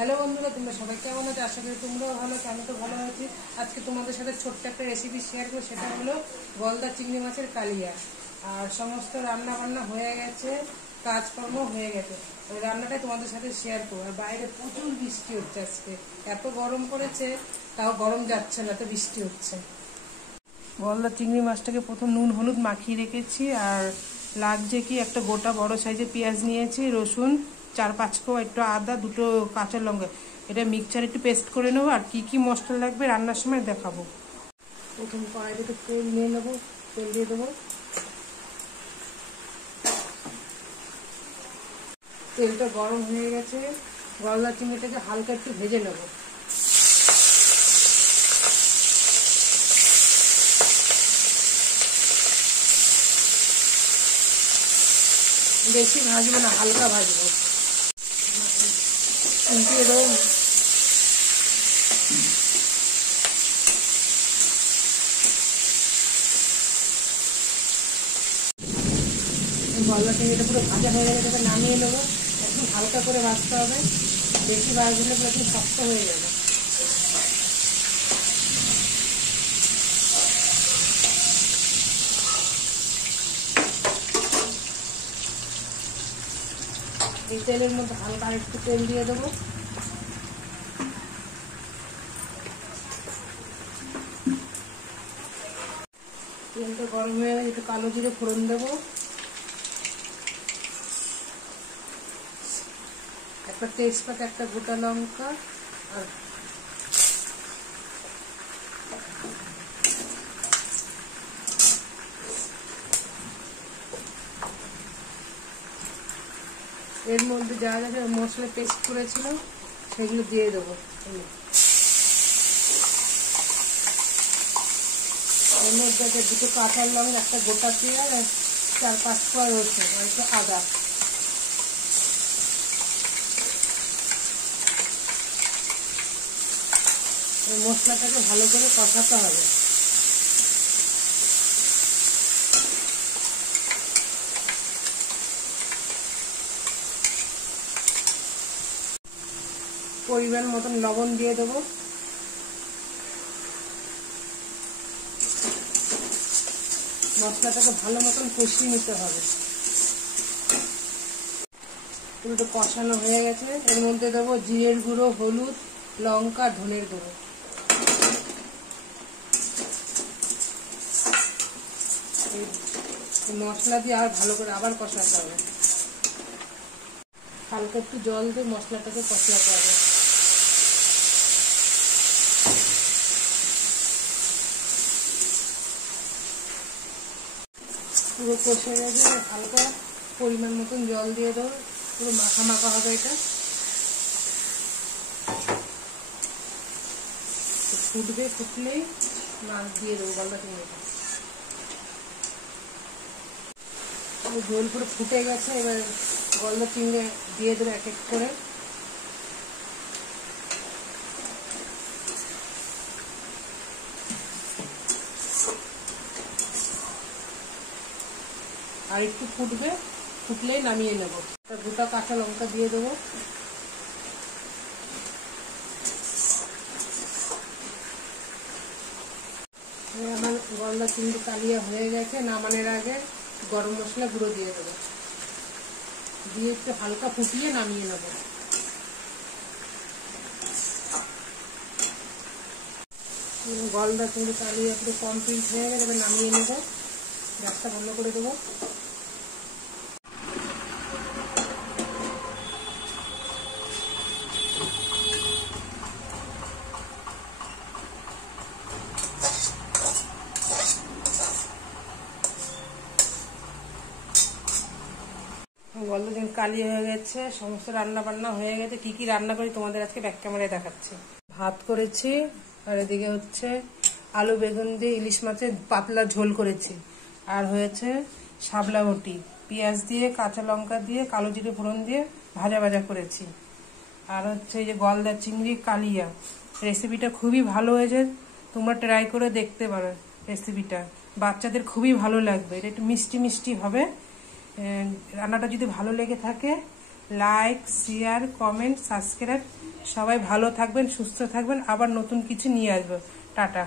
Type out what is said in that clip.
Hello বন্ধুরা, তোমরা সবাই কেমন আছো? আশা করি তোমরাও ভালো আছো। আমি তো ভালো আছি। আজকে তোমাদের সাথে ছোট্ট একটা রেসিপি শেয়ার করবো, সেটা হলো গলদা চিংড়ি মাছের কালিয়া। আর সমস্ত রান্না বান্না হয়ে গেছে, কাজকর্ম হয়ে গেছে। ওই রান্নাটাই তোমাদের সাথে শেয়ার করবো। আর বাইরে প্রচুর বৃষ্টি হচ্ছে আজকে, এত গরম পড়েছে, তাও গরম যাচ্ছে না, এত বৃষ্টি হচ্ছে। গলদা চিংড়ি মাছটাকে প্রথম নুন হলুদ মাখিয়ে রেখেছি। আর লাগছে কি, একটা গোটা বড় সাইজের পেঁয়াজ নিয়েছি, রসুন 4-5 কোয়া, একটু আদা, 2টো কাঁচা লঙ্কা। এটা মিক্সচার একটু পেস্ট করে নেবো। আর কি কি মশলা লাগবে রান্নার সময় দেখাবো। প্রথম কড়াইতে একটু তেল নিয়ে নেবো, তেল দিয়ে দেবো। তেলটা গরম হয়ে গেছে, গলদা চিংড়িটাকে হালকা একটু ভেজে নেবো। বেশি ভাজবো না, হালকা ভাজবো। দিয়ে দেবো গলদা চিংড়িটা পুরো ভাজা হয়ে গেলে তাকে নামিয়ে নেবো। একদম হালকা করে ভাজতে হবে, বেশি ভাজলে পুরো একদম শক্ত হয়ে যাবে। এই তেলের মধ্যে হালকা একটু তেল দিয়ে দেবো। তেলটা গরম হয়ে গেছে, একটু কালো জিরে ফোড়ন দেবো। একটা তেজপাতা, একটা গোটা লঙ্কা, আর এর মধ্যে যা যা মশলা পেস্ট করেছিলাম সেগুলো দিয়ে দেবো। এর মধ্যে 2টো কাঁচা লঙ্কা, একটা গোটা পেঁয়াজ, আর 4-5 কোয়া রসুন, আর একটু আদা। এই মশলাটাকে ভালো করে কষাতে হবে। পরিমাণ মতন লবণ দিয়ে দেবো। মশলাটাকে ভালো মতন কষিয়ে নিতে হবে। একটু কষানো হয়ে গেছে, এর মধ্যে দেবো জিরের গুঁড়ো, হলুদ, লঙ্কা, ধনের গুঁড়ো। মশলা দিয়ে আর ভালো করে আবার কষাতে হবে। হালকা একটু জল দিয়ে মশলাটাকে কষাতে হবে। পুরো কষে গেছে, হালকা পরিমাণ মতন জল দিয়ে দেবো। পুরো মাখা মাখা হবে এটা। ফুটবে, ফুটলেই মাছ দিয়ে দেবো, গলদা চিংড়িটা। ঝোল পুরো ফুটে গেছে, এবার গলদা চিংড়ি দিয়ে দেবো এক এক করে। আর একটু ফুটবে, ফুটলেই নামিয়ে নেব। গোটা কাঁচা লঙ্কা দিয়ে দেবো। আমার গলদা চিংড়ি কালিয়া হয়ে গেছে। নামানোর আগে গরম মশলা গুঁড়ো দিয়ে দেবো, দিয়ে একটু হালকা ফুটিয়ে নামিয়ে নেব। গলদা চিংড়ি কালিয়া একটু কমপ্লিট হয়ে গেলে এবার নামিয়ে নেব। গ্যাসটা বন্ধ করে দেবো। গলদা চিংড়ি কালিয়া হয়ে গেছে, সমস্ত রান্না বান্না হয়ে গেছে। কি কি রান্না করি তোমাদের আজকে ব্যাক ক্যামেরায় দেখাচ্ছি। ভাত করেছি, আর এদিকে হচ্ছে আলু বেগুন দিয়ে ইলিশ মাছের পাতলা ঝোল করেছি। আর হয়েছে শাপলা বটি, পেঁয়াজ দিয়ে, কাঁচা লঙ্কা দিয়ে, কালো জিরে ফোড়ন দিয়ে ভাজা ভাজা করেছি। আর হচ্ছে এই যে গলদা চিংড়ি কালিয়া, রেসিপিটা খুবই ভালো হয়েছে, তোমরা ট্রাই করে দেখতে পারো রেসিপিটা। বাচ্চাদের খুবই ভালো লাগবে, এটা একটু মিষ্টি মিষ্টি হবে। রান্নাটা যদি ভালো লেগে থাকে, লাইক, শেয়ার, কমেন্ট, সাবস্ক্রাইব সবাই ভালো থাকবেন, সুস্থ থাকবেন, আবার নতুন কিছু নিয়ে আসবো। টাটা।